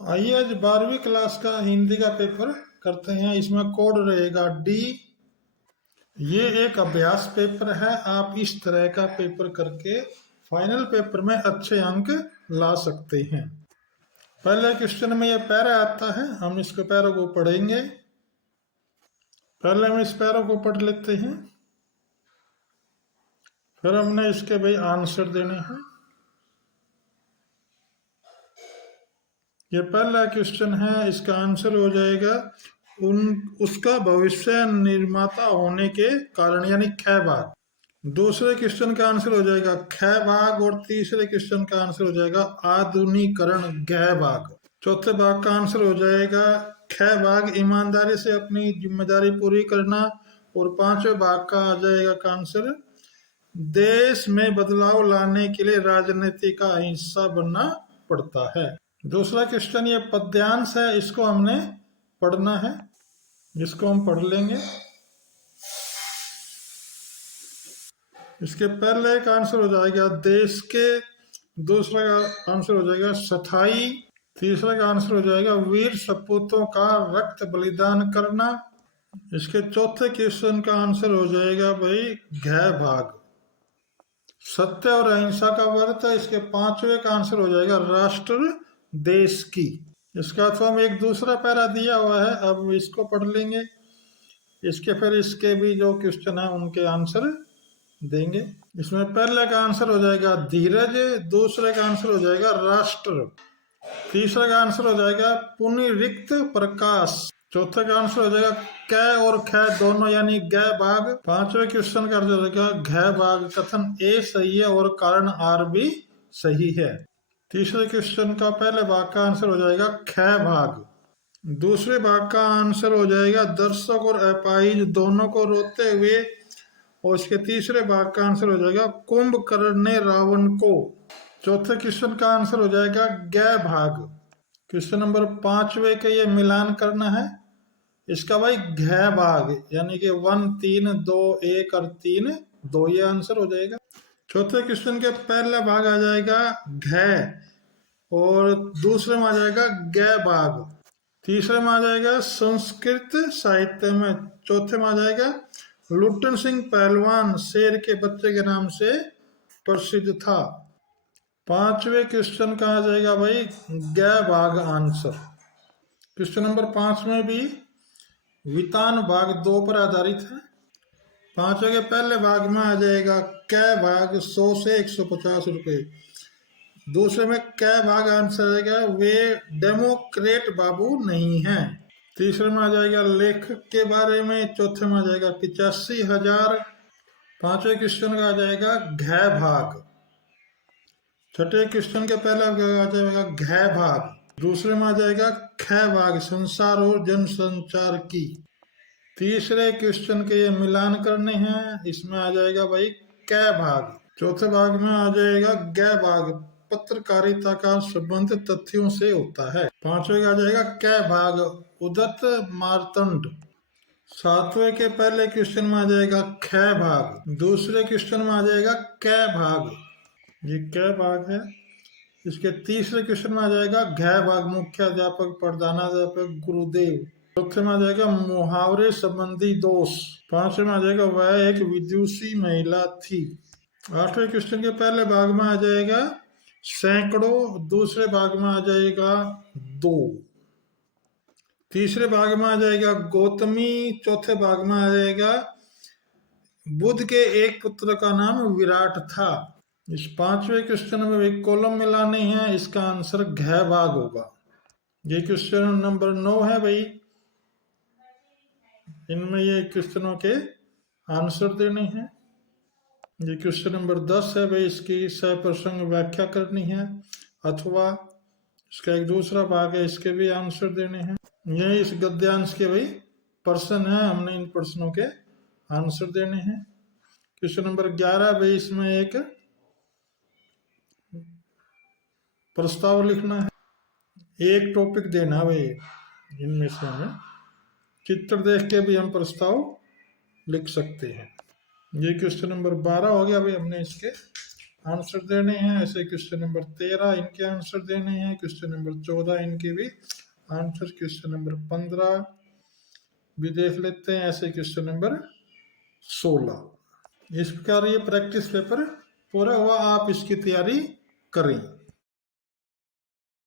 आइए आज 12वीं क्लास का हिंदी का पेपर करते हैं। इसमें कोड रहेगा डी। ये एक अभ्यास पेपर है। आप इस तरह का पेपर करके फाइनल पेपर में अच्छे अंक ला सकते हैं। पहले क्वेश्चन में ये पैरा आता है, हम इसके पैरों को पढ़ेंगे। पहले हम इस पैरों को पढ़ लेते हैं, फिर हमने इसके भाई आंसर देने हैं। ये पहला क्वेश्चन है, इसका आंसर हो जाएगा उसका भविष्य निर्माता होने के कारण, यानी ख भाग। दूसरे क्वेश्चन का आंसर हो जाएगा ख भाग, और तीसरे क्वेश्चन का आंसर हो जाएगा आधुनिकरण गह भाग। चौथे भाग का आंसर हो जाएगा ख भाग, ईमानदारी से अपनी जिम्मेदारी पूरी करना। और पांचवें भाग का आ जाएगा का आंसर देश में बदलाव लाने के लिए राजनीति का हिस्सा बनना पड़ता है। दूसरा क्वेश्चन ये पद्यांश है, इसको हमने पढ़ना है, जिसको हम पढ़ लेंगे। इसके पहले एक आंसर हो जाएगा देश के, दूसरा का आंसर हो जाएगा स्थाई, तीसरा का आंसर हो जाएगा वीर सपूतों का रक्त बलिदान करना। इसके चौथे क्वेश्चन का आंसर हो जाएगा भाई घ भाग, सत्य और अहिंसा का व्रत। इसके पांचवें का आंसर हो जाएगा राष्ट्र देश की। इसका तो हम एक दूसरा पैरा दिया हुआ है, अब इसको पढ़ लेंगे। इसके फिर इसके भी जो क्वेश्चन है उनके आंसर देंगे। इसमें पहले का आंसर हो जाएगा धीरज, दूसरे का आंसर हो जाएगा राष्ट्र, तीसरे का आंसर हो जाएगा पुनरिक्त प्रकाश, चौथे का आंसर हो जाएगा क और ख दोनों यानी ग भाग। पांचवें क्वेश्चन का आंसर हो जाएगा घ भाग, कथन ए सही है और कारण आर भी सही है। तीसरे क्वेश्चन का पहले भाग का आंसर हो जाएगा ख भाग, दूसरे भाग का आंसर हो जाएगा दर्शक और अपाहिज दोनों को रोते हुए, और इसके तीसरे भाग का आंसर हो जाएगा कुंभकर्ण ने रावण को। चौथे क्वेश्चन का आंसर हो जाएगा ग भाग। क्वेश्चन नंबर पांचवे के ये मिलान करना है, इसका भाई घ भाग, यानी कि 1 3 2 1 और 3 2, ये आंसर हो जाएगा। चौथे क्वेश्चन के पहला भाग आ जाएगा घ, और दूसरे में आ जाएगा ग भाग, तीसरे में आ जाएगा संस्कृत साहित्य में, चौथे में आ जाएगा लुट्टन सिंह पहलवान शेर के बच्चे के नाम से प्रसिद्ध था। पांचवे क्वेश्चन का आ जाएगा भाई ग भाग आंसर। क्वेश्चन नंबर 5 में भी वितान भाग 2 पर आधारित है। पांचवे के पहले भाग में आ जाएगा क भाग 100 से 150 रुपए, दूसरे में क भाग आंसर आएगा वे डेमोक्रेट बाबू नहीं हैं, तीसरे में आ जाएगा लेखक के बारे में, चौथे में आ जाएगा 85,000, पांचवे क्वेश्चन का आ जाएगा घ भाग, छठे क्वेश्चन के पहले आ जाएगा घ भाग, दूसरे में आ जाएगा ख भाग संसार और जनसंचार की, तीसरे क्वेश्चन के ये मिलान करने हैं, इसमें आ जाएगा भाई क भाग, चौथे भाग में आ जाएगा ग भाग पत्रकारिता का संबंध तथ्यों से होता है, पांचवे का आ जाएगा क भाग उदत मार्तंड, सातवें के पहले क्वेश्चन में आ जाएगा ख भाग, दूसरे क्वेश्चन में आ जाएगा क भाग, ये क भाग है। इसके तीसरे क्वेश्चन में आ जाएगा घ भाग मुख्याध्यापक प्रधानाध्यापक गुरुदेव, चौथे में आ जाएगा मुहावरे संबंधी दोष, पांचवे में आ जाएगा वह एक विदुषी महिला थी, आठवें क्वेश्चन के पहले भाग में आ जाएगा सैकड़ों, दूसरे भाग में आ जाएगा 2, तीसरे भाग में आ जाएगा गौतमी, चौथे भाग में आ जाएगा बुद्ध के एक पुत्र का नाम विराट था। इस पांचवें क्वेश्चन में भी कॉलम मिलाने हैं, इसका आंसर घ भाग होगा। ये क्वेश्चन नंबर 9 है भाई, इनमें ये क्वेश्चनों के आंसर देने हैं। ये क्वेश्चन नंबर 10 है भाई, इसकी सप्रसंग व्याख्या करनी है, अथवा इसका एक दूसरा भाग है, इसके भी आंसर देने हैं। ये इस गद्यांश के भाई प्रश्न है, हमने इन प्रश्नों के आंसर देने हैं। क्वेश्चन नंबर 11 भाई, इसमें एक प्रस्ताव लिखना है, एक टॉपिक देना भाई, इनमें से हमें चित्र देख के भी हम प्रस्ताव लिख सकते हैं। ये क्वेश्चन नंबर 12 हो गया भाई, हमने इसके आंसर देने हैं। ऐसे क्वेश्चन नंबर 13 इनके आंसर देने हैं। क्वेश्चन नंबर 14 इनके भी आंसर। क्वेश्चन नंबर 15 भी देख लेते हैं। ऐसे क्वेश्चन नंबर 16। इस प्रकार ये प्रैक्टिस पेपर पूरा हुआ। आप इसकी तैयारी करें।